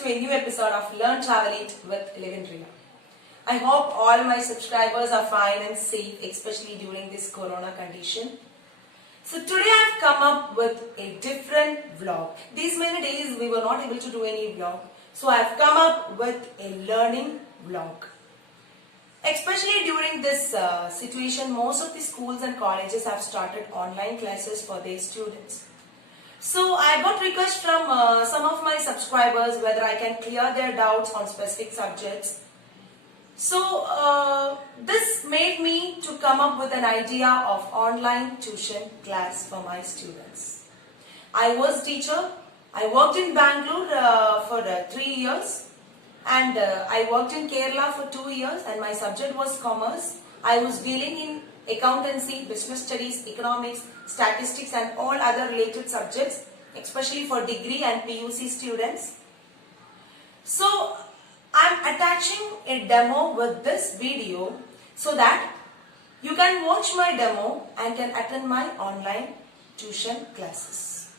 to a new episode of Learn Travel It with Levendria. I hope all my subscribers are fine and safe, especially during this corona condition. So today I have come up with a different vlog. These many days we were not able to do any vlog. So I have come up with a learning vlog. Especially during this situation, most of the schools and colleges have started online classes for their students. So I got requests from some of my subscribers whether I can clear their doubts on specific subjects. So this made me to come up with an idea of online tuition class for my students. I was teacher. I worked in Bangalore for 3 years. And I worked in Kerala for 2 years and my subject was commerce. I was dealing in accountancy, business studies, economics, statistics and all other related subjects, especially for degree and PUC students. So I am attaching a demo with this video so that you can watch my demo and can attend my online tuition classes.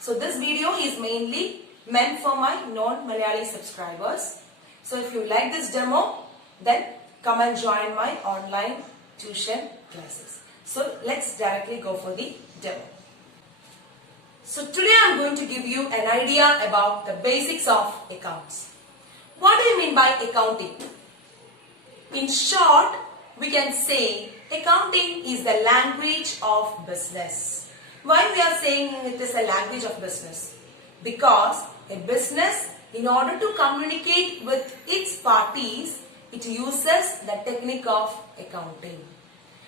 So this video is mainly meant for my non-Malayali subscribers. So if you like this demo, then come and join my online tuition classes. So let's directly go for the demo. So today I am going to give you an idea about the basics of accounts. What do you mean by accounting? In short, we can say accounting is the language of business. Why we are saying it is a language of business? Because a business, in order to communicate with its parties, it uses the technique of accounting.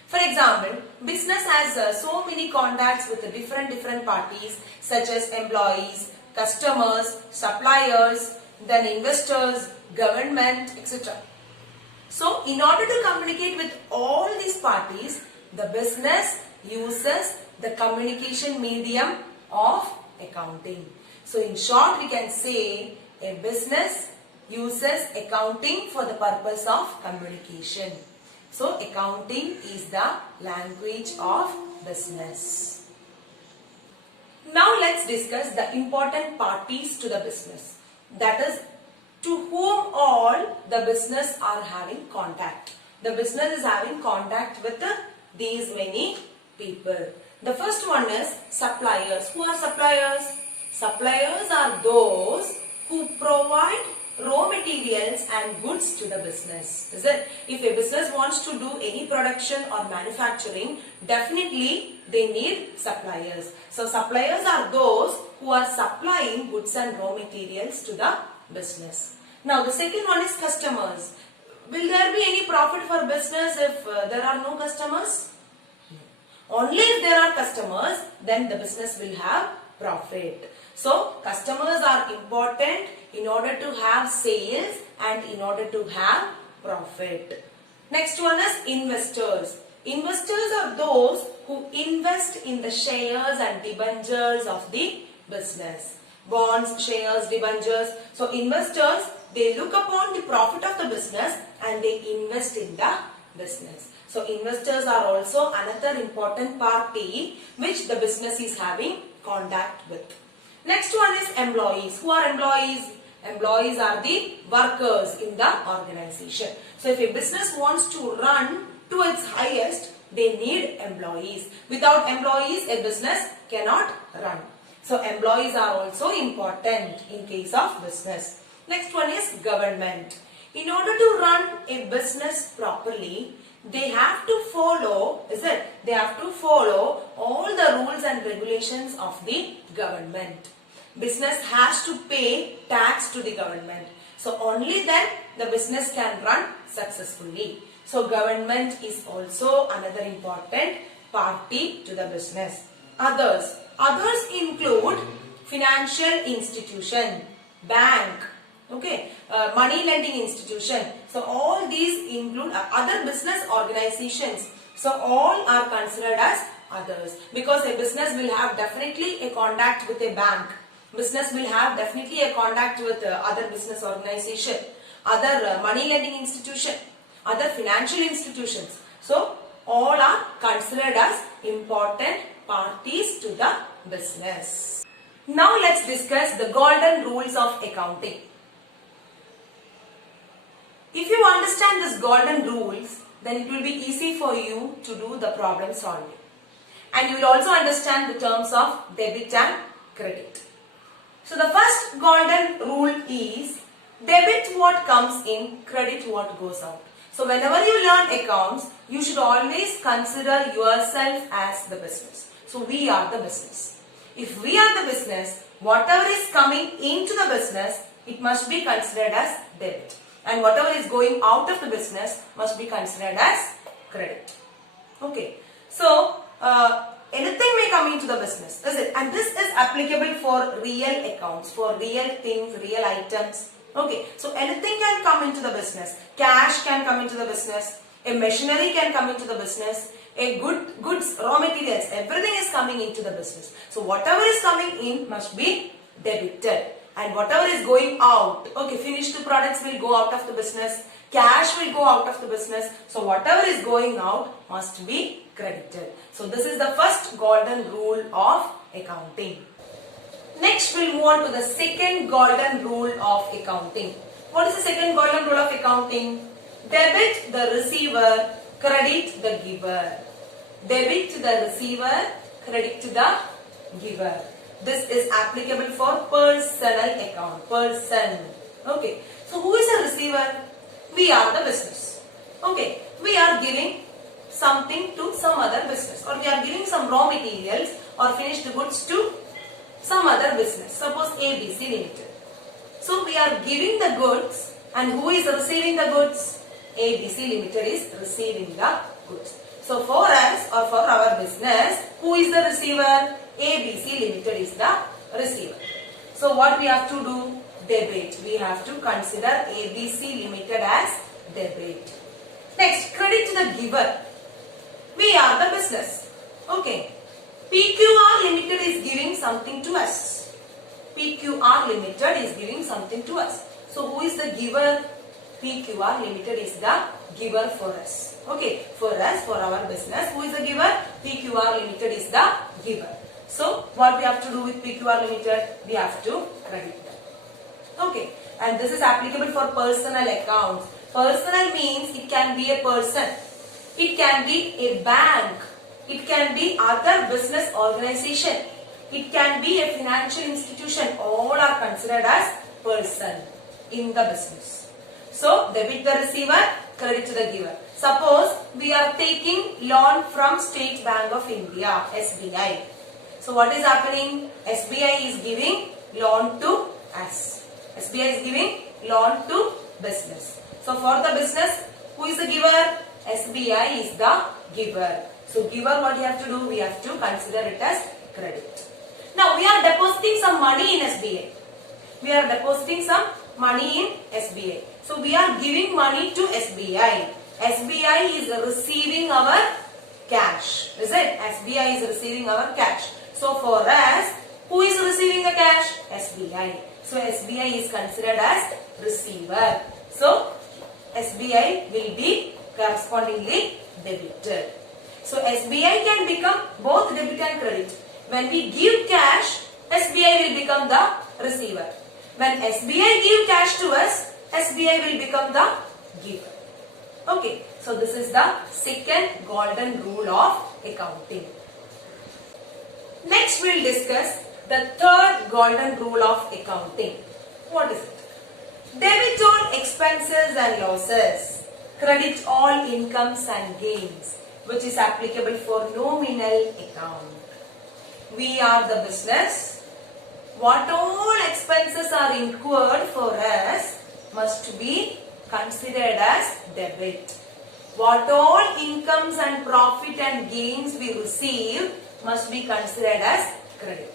For example, business has so many contacts with different parties such as employees, customers, suppliers, then investors, government, etc. So, in order to communicate with all these parties, the business uses the communication medium of accounting. So, in short, we can say a business uses accounting for the purpose of communication. So, accounting is the language of business. Now, let's discuss the important parties to the business. That is, to whom all the business are having contact. The business is having contact with these many people. The first one is suppliers. Who are suppliers? Suppliers are those who provide raw materials and goods to the business. Is it? If a business wants to do any production or manufacturing, definitely they need suppliers. So suppliers are those who are supplying goods and raw materials to the business. Now the second one is customers. Will there be any profit for business if there are no customers? No. Only if there are customers, then the business will have profit. So customers are important in order to have sales and in order to have profit. Next one is investors. Investors are those who invest in the shares and debentures of the business. Bonds, shares, debentures. So investors, they look upon the profit of the business and they invest in the business. So investors are also another important party which the business is having contact with. Next one is employees. Who are employees? Employees are the workers in the organization. So if a business wants to run to its highest, they need employees. Without employees, a business cannot run. So employees are also important in case of business. Next one is government. In order to run a business properly, they have to follow, They have to follow all the rules and regulations of the government. Business has to pay tax to the government. So only then the business can run successfully. So government is also another important party to the business. Others include financial institution, bank, money lending institution. So all these include other business organizations. So all are considered as others because a business will have definitely a contact with a bank. Business will have definitely a contact with other business organization, other money lending institution, other financial institutions. So all are considered as important parties to the business. Now let's discuss the golden rules of accounting. If you understand this golden rules, then it will be easy for you to do the problem solving. And you will also understand the terms of debit and credit. So the first golden rule is debit what comes in, credit what goes out. So whenever you learn accounts, you should always consider yourself as the business. So we are the business. If we are the business, whatever is coming into the business, it must be considered as debit. And whatever is going out of the business must be considered as credit. Okay. So anything may come into the business, is it? And this is applicable for real accounts, for real things, real items. Okay, so anything can come into the business. Cash can come into the business. A machinery can come into the business. A goods, raw materials, everything is coming into the business. So whatever is coming in must be debited. And whatever is going out, okay, finished products will go out of the business. Cash will go out of the business. So whatever is going out must be credited. So this is the first golden rule of accounting. Next we'll move on to the second golden rule of accounting. What is the second golden rule of accounting? Debit the receiver, credit the giver. Debit to the receiver, credit to the giver. This is applicable for personal account. Person. Okay. So who is the receiver? We are the business. Okay. We are giving something to some other business, or we are giving some raw materials or finished goods to some other business. Suppose ABC Limited. So we are giving the goods, and who is receiving the goods? ABC Limited is receiving the goods. So for us or for our business, who is the receiver? ABC Limited is the receiver. So what we have to do? Debit. We have to consider ABC Limited as debit. Next, credit to the giver. We are the business. Okay. PQR Limited is giving something to us. PQR Limited is giving something to us. So who is the giver? PQR Limited is the giver for us. Okay. For us, for our business, who is the giver? PQR Limited is the giver. So what we have to do with PQR Limited? We have to credit them. Okay. And this is applicable for personal accounts. Personal means it can be a person. It can be a bank. It can be other business organization. It can be a financial institution. All are considered as person in the business. So debit the receiver, credit to the giver. Suppose we are taking loan from State Bank of India, SBI. So what is happening? SBI is giving loan to us. SBI is giving loan to business. So for the business, who is the giver? SBI is the giver. So giver, what you have to do? We have to consider it as credit. Now we are depositing some money in SBI. We are depositing some money in SBI. So we are giving money to SBI. SBI is receiving our cash. Is it? SBI is receiving our cash. So for us, who is receiving the cash? SBI. So SBI is considered as receiver. So SBI will be correspondingly debited. So SBI can become both debit and credit. When we give cash, SBI will become the receiver. When SBI give cash to us, SBI will become the giver. Okay, so this is the second golden rule of accounting. Next we will discuss the third golden rule of accounting. What is it? Debit all expenses and losses. Credit all incomes and gains, which is applicable for nominal account. We are the business. What all expenses are incurred for us must be considered as debit. What all incomes and profit and gains we receive must be considered as credit.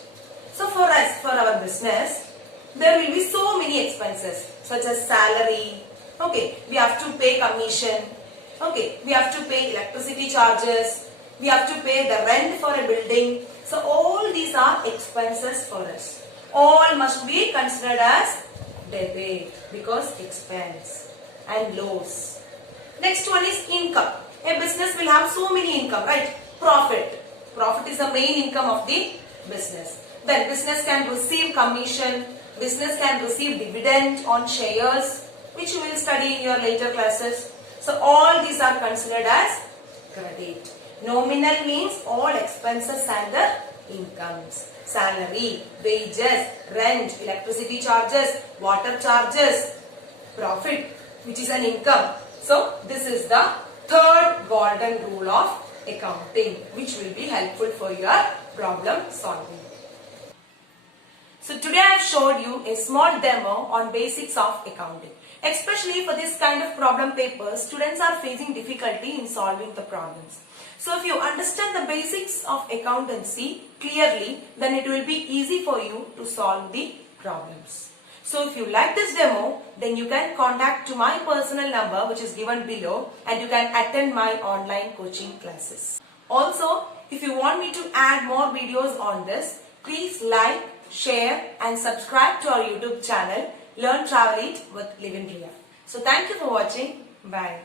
So for us, for our business, there will be so many expenses such as salary. Okay, we have to pay commission. Okay, we have to pay electricity charges. We have to pay the rent for a building. So all these are expenses for us. All must be considered as debit because expense and loss. Next one is income. A business will have so many income, right? Profit. Profit is the main income of the business. Then business can receive commission. Business can receive dividend on shares. which you will study in your later classes. So all these are considered as credit. Nominal means all expenses and the incomes. Salary, wages, rent, electricity charges, water charges, profit, which is an income. So this is the third golden rule of accounting, which will be helpful for your problem solving. So today I have showed you a small demo on basics of accounting. Especially for this kind of problem papers, students are facing difficulty in solving the problems. So if you understand the basics of accountancy clearly, then it will be easy for you to solve the problems. So if you like this demo, then you can contact to my personal number which is given below, and you can attend my online coaching classes. Also, if you want me to add more videos on this, please like, share and subscribe to our YouTube channel Learn Travel It with Livin Ria. So thank you for watching. Bye.